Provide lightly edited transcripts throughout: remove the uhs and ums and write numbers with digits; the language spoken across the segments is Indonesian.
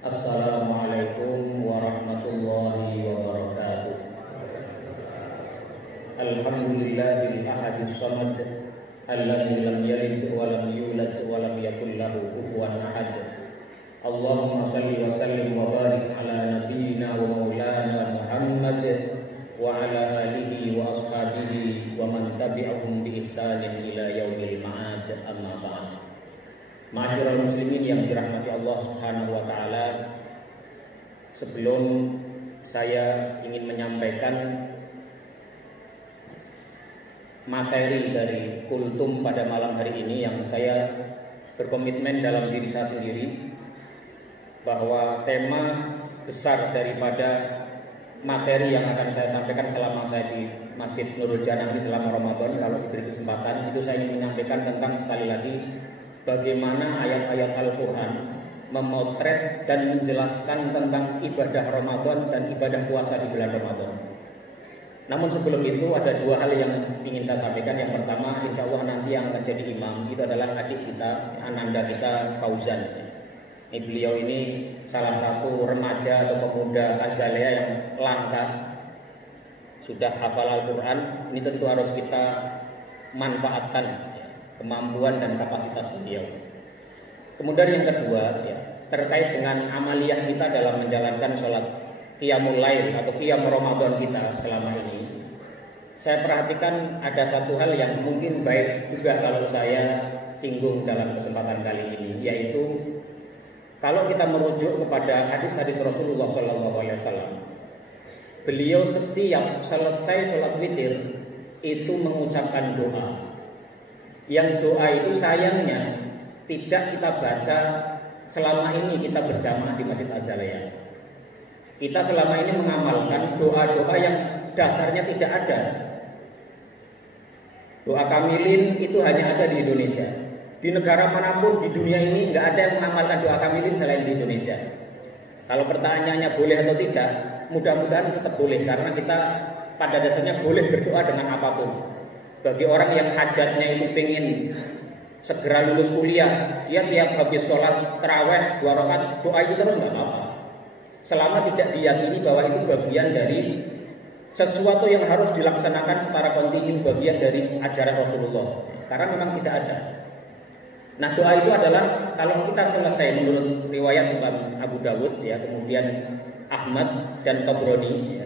Assalamualaikum warahmatullahi wabarakatuh. Alhamdulillahil ahadis samad alladzi lam yalid wa lam yulad wa lam yakul lahu kufuwan ahad. Allahumma shalli wa sallim wa barik ala nabiyyina wa maulana Muhammad wa ala alihi wa ashabihi wa man tabi'ahum bi ihsanin ila yaumil ma'ad. Amma ba'd. Ma'asyiral muslimin yang dirahmati Allah Subhanahu wa taala, sebelum saya ingin menyampaikan materi dari kultum pada malam hari ini yang saya berkomitmen dalam diri saya sendiri bahwa tema besar daripada materi yang akan saya sampaikan selama saya di Masjid Nurul Janah ini selama Ramadan, kalau diberi kesempatan, itu saya ingin menyampaikan tentang sekali lagi bagaimana ayat-ayat Al-Quran memotret dan menjelaskan tentang ibadah Ramadan dan ibadah puasa di bulan Ramadan. Namun sebelum itu ada dua hal yang ingin saya sampaikan. Yang pertama, insya Allah nanti yang akan jadi imam itu adalah adik kita, ananda kita, Fauzan. Beliau ini salah satu remaja atau pemuda Azalea yang langka, sudah hafal Al-Quran. Ini tentu harus kita manfaatkan kemampuan dan kapasitas beliau. Kemudian yang kedua, terkait dengan amaliyah kita dalam menjalankan sholat qiyamul lail atau qiyam Ramadan kita selama ini. Saya perhatikan ada satu hal yang mungkin baik juga kalau saya singgung dalam kesempatan kali ini, yaitu kalau kita merujuk kepada hadis-hadis Rasulullah SAW, beliau setiap selesai sholat witir itu mengucapkan doa. Yang doa itu sayangnya tidak kita baca selama ini kita berjamaah di Masjid Azalea. Kita selama ini mengamalkan doa-doa yang dasarnya tidak ada. Doa kamilin itu hanya ada di Indonesia. Di negara manapun di dunia ini nggak ada yang mengamalkan doa kamilin selain di Indonesia. Kalau pertanyaannya boleh atau tidak, mudah-mudahan tetap boleh, karena kita pada dasarnya boleh berdoa dengan apapun. Bagi orang yang hajatnya itu pengen segera lulus kuliah, dia tiap habis sholat taraweh 2 rakaat doa itu terus nggak apa-apa, selama tidak diyakini bahwa itu bagian dari sesuatu yang harus dilaksanakan secara kontinu, bagian dari ajaran Rasulullah, karena memang tidak ada. Nah, doa itu adalah kalau kita selesai menurut riwayat Imam Abu Dawud, kemudian Ahmad dan Tabrani,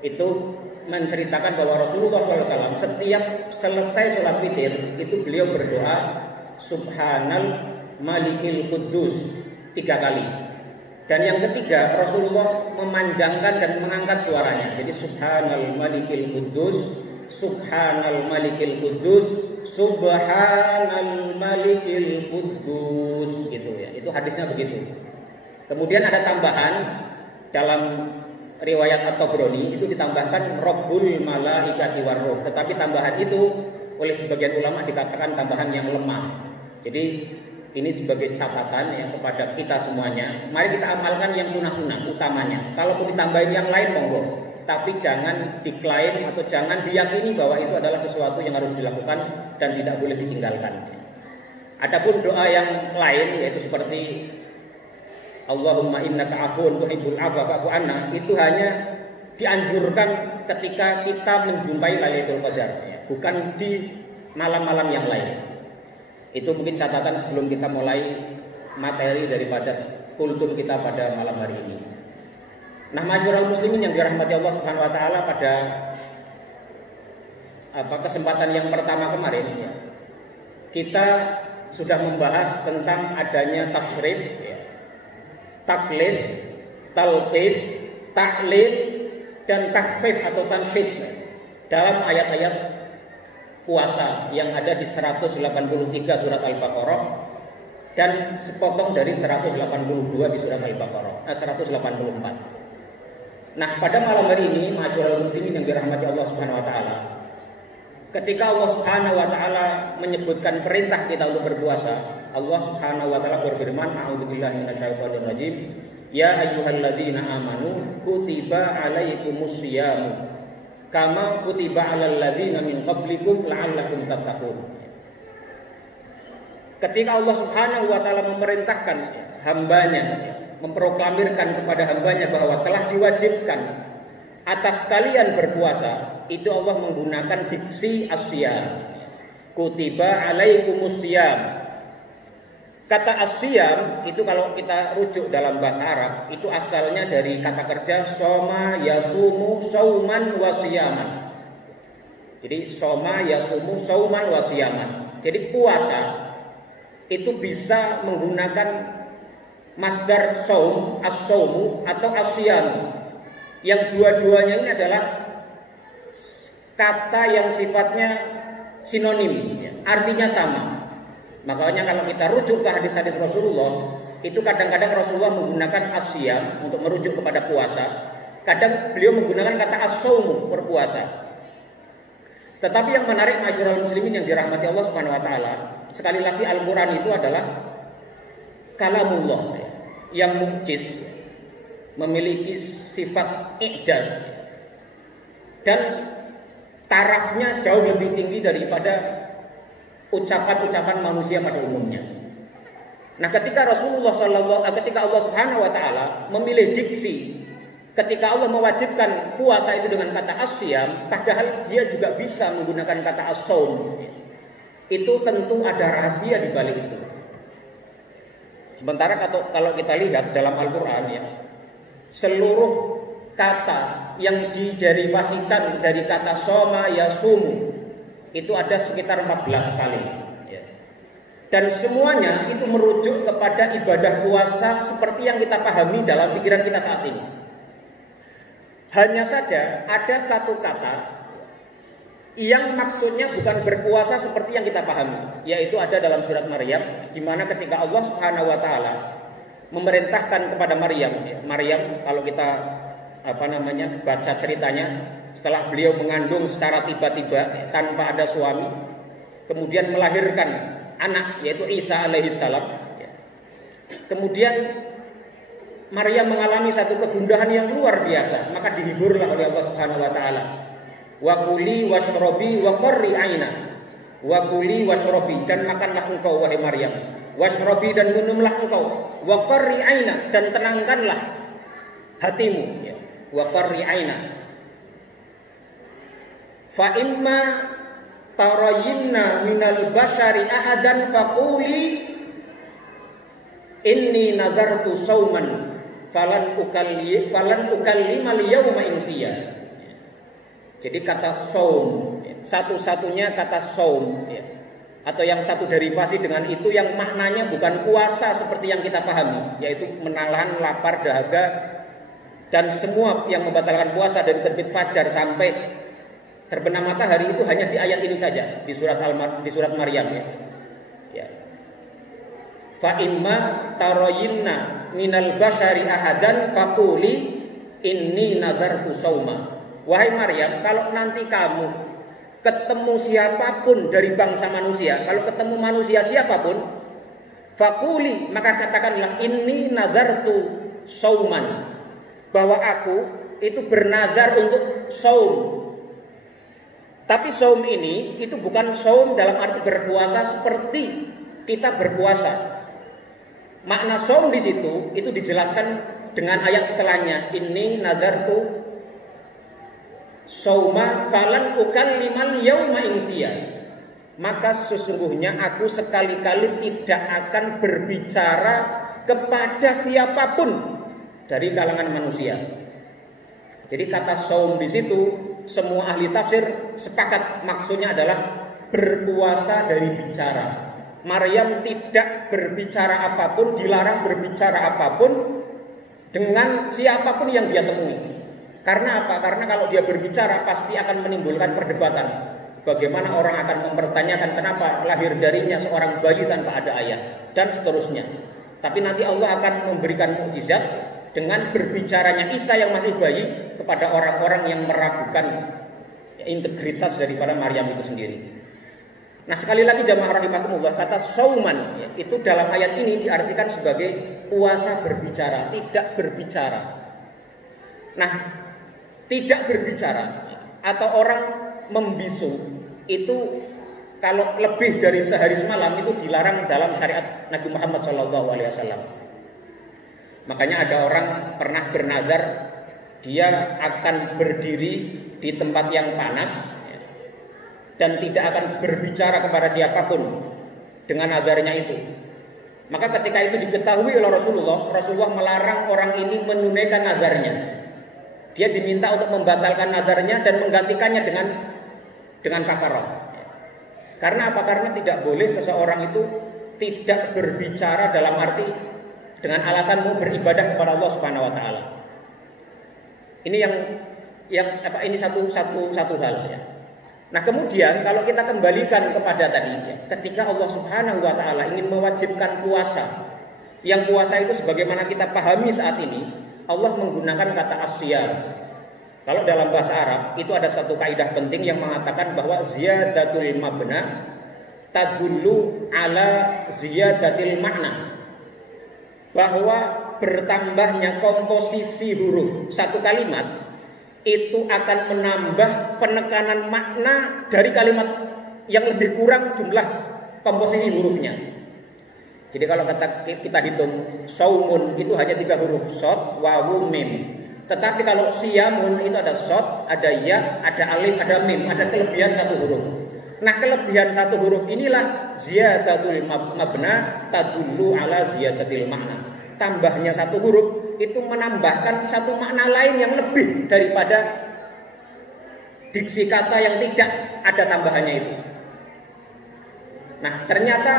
itu menceritakan bahwa Rasulullah SAW setiap selesai sholat witir itu beliau berdoa Subhanal Malikil Quddus 3 kali. Dan yang ketiga, Rasulullah memanjangkan dan mengangkat suaranya. Jadi Subhanal Malikil Quddus, Subhanal Malikil Quddus, Subhanal Malikil Quddus, gitu ya. Itu hadisnya begitu. Kemudian ada tambahan dalam riwayat At-Tabrani, itu ditambahkan Rabbul Malaikati Warruh, tetapi tambahan itu oleh sebagian ulama dikatakan tambahan yang lemah. Jadi ini sebagai catatan kepada kita semuanya. Mari kita amalkan yang sunnah-sunnah utamanya. Kalau mau ditambahin yang lain monggo, tapi jangan diklaim atau jangan diyakini bahwa itu adalah sesuatu yang harus dilakukan dan tidak boleh ditinggalkan. Adapun doa yang lain, yaitu seperti Allahumma innaka afuwun tuhibbul afwa fa'fu anna, itu hanya dianjurkan ketika kita menjumpai Lailatul Qadar, bukan di malam-malam yang lain. Itu mungkin catatan sebelum kita mulai materi daripada kultum kita pada malam hari ini. Nah, ma'asyiral muslimin yang dirahmati Allah Subhanahu wa taala, pada kesempatan yang pertama kemarin kita sudah membahas tentang adanya tasrif, taklif, talqif, taklif, dan takhfif atau tanfid dalam ayat-ayat puasa yang ada di 183 surat Al-Baqarah dan sepotong dari 182 di surat Al-Baqarah, 184. Nah, pada malam hari ini, ma'asyiral muslimin yang dirahmati Allah Subhanahu wa taala, ketika Allah Subhanahu wa taala menyebutkan perintah kita untuk berpuasa, Allah Subhanahu wa taala berfirman, a'udzubillahi minasyaitonir rajim, ya ayyuhalladzina amanu kutiba alaikumus syiyamu kama kutiba alal ladzina min qablikum la'allakum tattaqun. Ketika Allah Subhanahu wa taala memerintahkan hambanya memproklamirkan kepada hambanya bahwa telah diwajibkan atas kalian berpuasa, itu Allah menggunakan diksi asyam. Kutiba alaikumusiyam. Kata asyam itu kalau kita rujuk dalam bahasa Arab, itu asalnya dari kata kerja soma yasumu sauman wasiyaman. Jadi soma yasumu sauman wasiyaman. Jadi puasa itu bisa menggunakan masdar saum, as-saumu atau asyam. Yang dua-duanya ini adalah kata yang sifatnya sinonim, artinya sama. Makanya kalau kita rujuk ke hadis-hadis Rasulullah, itu kadang-kadang Rasulullah menggunakan asyam untuk merujuk kepada puasa. Kadang beliau menggunakan kata as-saumu, berpuasa. Tetapi yang menarik masyarakat muslimin yang dirahmati Allah Subhanahu wa taala, sekali lagi Al-Qur'an itu adalah kalamullah yang mukjiz, memiliki sifat i'jaz, dan tarafnya jauh lebih tinggi daripada ucapan-ucapan manusia pada umumnya. Nah, ketika ketika Allah Subhanahu wa taala memilih diksi, ketika Allah mewajibkan puasa itu dengan kata asyam, padahal dia juga bisa menggunakan kata as-saum. Itu tentu ada rahasia di balik itu. Sementara kalau kita lihat dalam Al-Qur'an seluruh kata yang diderivasikan dari kata soma yasumu itu ada sekitar 14 kali. Dan semuanya itu merujuk kepada ibadah puasa seperti yang kita pahami dalam pikiran kita saat ini. Hanya saja ada satu kata yang maksudnya bukan berpuasa seperti yang kita pahami, yaitu ada dalam surat Maryam, di mana ketika Allah Subhanahu wa taala memerintahkan kepada Maryam kalau kita baca ceritanya, setelah beliau mengandung secara tiba-tiba tanpa ada suami, kemudian melahirkan anak yaitu Isa alaihissalam. Kemudian Maryam mengalami satu kegundahan yang luar biasa, maka dihiburlah oleh Allah Subhanahu wa taala. Wa kuli washrobi wa qarri aina. Wa kuli washrobi, dan makanlah engkau wahai Maryam. Washrobi, dan minumlah engkau. Wa qarri aina, dan tenangkanlah hatimu. Wa qarri aina. Fa imma tarayinna minal bashari ahadan faquli inni nadartu sauman falan ukallima al-yawma insiya. Jadi kata saum, satu-satunya kata saum, atau yang satu derivasi dengan itu yang maknanya bukan puasa seperti yang kita pahami, yaitu menahan lapar, dahaga, dan semua yang membatalkan puasa dari terbit fajar sampai terbenam matahari itu hanya di ayat ini saja, di surat Maryam ya. Fa imma tarayinna minal bashari ahadan faquli inni nadartu sauma. Wahai Maryam, kalau nanti kamu ketemu siapapun dari bangsa manusia, kalau ketemu manusia siapapun, faquli, maka katakanlah inni nadartu sauman, bahwa aku itu bernazar untuk saum. Tapi saum ini itu bukan saum dalam arti berpuasa seperti kita berpuasa. Makna saum di situ itu dijelaskan dengan ayat setelahnya, inni nadartu sauma falan ukallimal yauma insiya. Maka sesungguhnya aku sekali-kali tidak akan berbicara kepada siapapun dari kalangan manusia. Jadi kata saum di situ semua ahli tafsir sepakat maksudnya adalah berpuasa dari bicara. Maryam tidak berbicara apapun, dilarang berbicara apapun dengan siapapun yang dia temui. Karena apa? Karena kalau dia berbicara pasti akan menimbulkan perdebatan. Bagaimana orang akan mempertanyakan kenapa lahir darinya seorang bayi tanpa ada ayah dan seterusnya. Tapi nanti Allah akan memberikan mukjizat dengan berbicaranya Isa yang masih bayi kepada orang-orang yang meragukan integritas daripada Maryam itu sendiri. Nah, sekali lagi jamaah rahimakumullah, kata sauman itu dalam ayat ini diartikan sebagai puasa berbicara, tidak berbicara. Nah, tidak berbicara atau orang membisu itu kalau lebih dari sehari semalam itu dilarang dalam syariat Nabi Muhammad SAW. Makanya ada orang pernah bernazar dia akan berdiri di tempat yang panas dan tidak akan berbicara kepada siapapun dengan nazarnya itu. Maka ketika itu diketahui oleh Rasulullah, Rasulullah melarang orang ini menunaikan nazarnya. Dia diminta untuk membatalkan nazarnya dan menggantikannya dengan kafarah. Karena apa? Karena tidak boleh seseorang itu tidak berbicara dalam arti dengan alasan mau beribadah kepada Allah Subhanahu wa taala. Ini ini satu hal ya. Nah, kemudian kalau kita kembalikan kepada tadi ya, ketika Allah Subhanahu wa taala ingin mewajibkan puasa, yang puasa itu sebagaimana kita pahami saat ini, Allah menggunakan kata asyam. Kalau dalam bahasa Arab itu ada satu kaidah penting yang mengatakan bahwa ziyadatul mabna tadullu ala ziyadatil makna. Bahwa bertambahnya komposisi huruf satu kalimat itu akan menambah penekanan makna dari kalimat yang lebih kurang jumlah komposisi hurufnya. Jadi kalau kita hitung saumun itu hanya 3 huruf, shad, wawu, mim. Tetapi kalau siyamun itu ada shad, ada ya, ada alif, ada mim, ada kelebihan 1 huruf. Nah, kelebihan 1 huruf inilah ziyadatul mabna tadullu ala ziyadatil makna. Tambahnya 1 huruf itu menambahkan 1 makna lain yang lebih daripada diksi kata yang tidak ada tambahannya itu. Nah, ternyata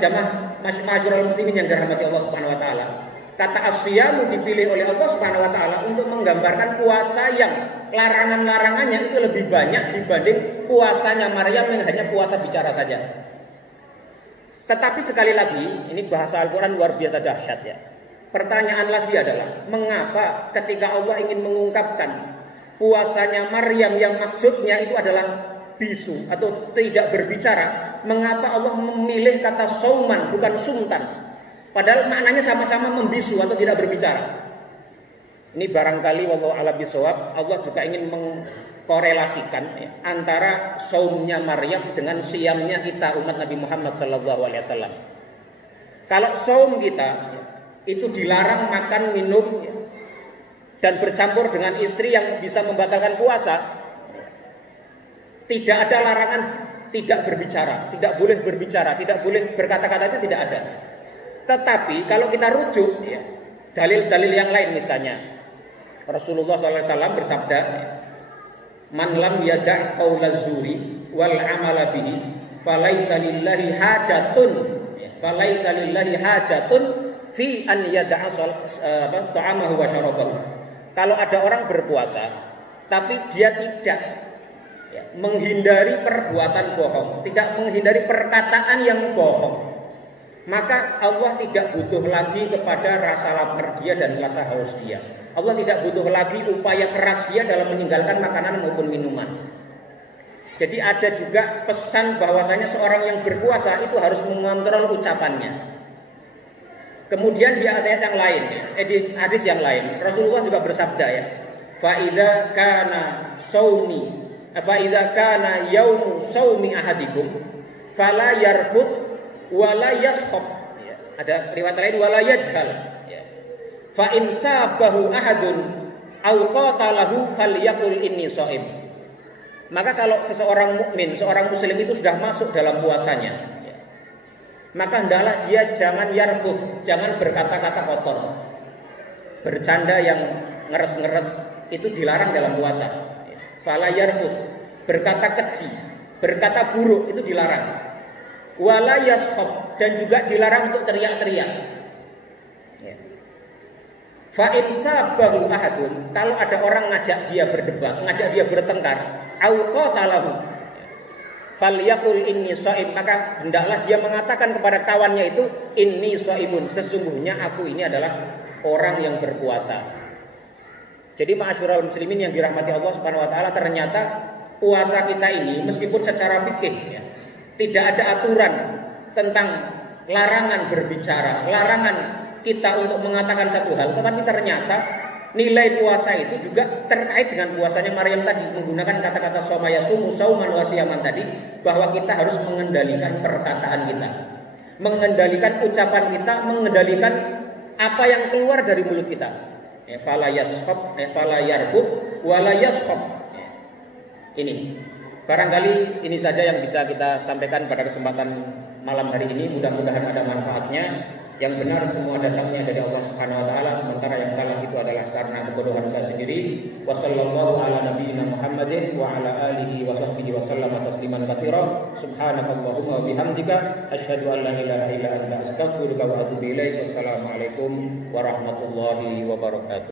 jamaah masyhurul muslimin yang dirahmati Allah Subhanahu wa taala, kata asyamu dipilih oleh Allah Subhanahu wa taala untuk menggambarkan puasa yang larangan-larangannya itu lebih banyak dibanding puasanya Maryam yang hanya puasa bicara saja. Tetapi sekali lagi, ini bahasa Al-Qur'an luar biasa dahsyat ya. Pertanyaan lagi adalah, mengapa ketika Allah ingin mengungkapkan puasanya Maryam yang maksudnya itu adalah bisu atau tidak berbicara, mengapa Allah memilih kata sauman bukan sumtan? Padahal maknanya sama-sama membisu atau tidak berbicara. Ini barangkali wallahu a'lam bishawab, Allah juga ingin mengkorelasikan ya, antara saumnya Maryam dengan siamnya kita umat Nabi Muhammad SAW. Kalau saum kita itu dilarang makan, minum dan bercampur dengan istri yang bisa membatalkan puasa, tidak ada larangan tidak berbicara, tidak boleh berbicara, tidak boleh berkata-kata, itu tidak ada. Tetapi kalau kita rujuk ya, dalil-dalil yang lain, misalnya Rasulullah SAW bersabda, man lam yada' qaula zuri wal amala bihi falaisa lillahi hajatun fi an yada'a ta'amahu wa syarabahu. Kalau ada orang berpuasa tapi dia tidak menghindari perbuatan bohong, tidak menghindari perkataan yang bohong, maka Allah tidak butuh lagi kepada rasa lapar dia dan rasa haus dia. Allah tidak butuh lagi upaya keras dia dalam meninggalkan makanan maupun minuman. Jadi ada juga pesan bahwasanya seorang yang berpuasa itu harus mengontrol ucapannya. Kemudian di ayat yang lain, di hadis yang lain, Rasulullah juga bersabda ya, fa idza kana yaumu saumi ahadikum fala yarfuth wala yashab. Ada riwayat lain wala yajhal. Fa in sabahu ahadun aw qatalahu falyaqul inni shaim. Maka kalau seseorang mukmin, seorang muslim itu sudah masuk dalam puasanya, maka hendaklah dia jangan yarfuth, jangan berkata-kata kotor. Bercanda yang ngeres-ngeres itu dilarang dalam puasa. Fala yarfuth, berkata keji, berkata buruk itu dilarang. Wala yashab, dan juga dilarang untuk teriak-teriak. Fa in sabahu ahadun, kalau ada orang ngajak dia berdebat, ngajak dia bertengkar, au qatalahu falyaqul inni shaim, maka hendaklah dia mengatakan kepada kawannya itu inni shaimun, sesungguhnya aku ini adalah orang yang berpuasa. Jadi ma'asyiral muslimin yang dirahmati Allah Subhanahu wa taala, ternyata puasa kita ini meskipun secara fikih ya, tidak ada aturan tentang larangan berbicara, larangan kita untuk mengatakan satu hal, tetapi ternyata nilai puasa itu juga terkait dengan puasanya Maryam tadi, menggunakan kata-kata somayasumu sauman wasiyaman tadi, bahwa kita harus mengendalikan perkataan kita, mengendalikan ucapan kita, mengendalikan apa yang keluar dari mulut kita. Fala yaskhab, fala yarfuth, wala yaskhab. Ini barangkali ini saja yang bisa kita sampaikan pada kesempatan malam hari ini. Mudah-mudahan ada manfaatnya. Yang benar semua datangnya dari Allah Subhanahu wa taala, sementara yang salah itu adalah karena kebodohan saya sendiri. Wassallallahu ala nabiyyina Muhammadin wa ala alihi wa sahbihi wa sallama tasliman katsira. Subhanakallahumma wa bihamdika asyhadu an la ilaha illa anta astaghfiruka wa atubu ilaik. Wassalamualaikum warahmatullahi wabarakatuh.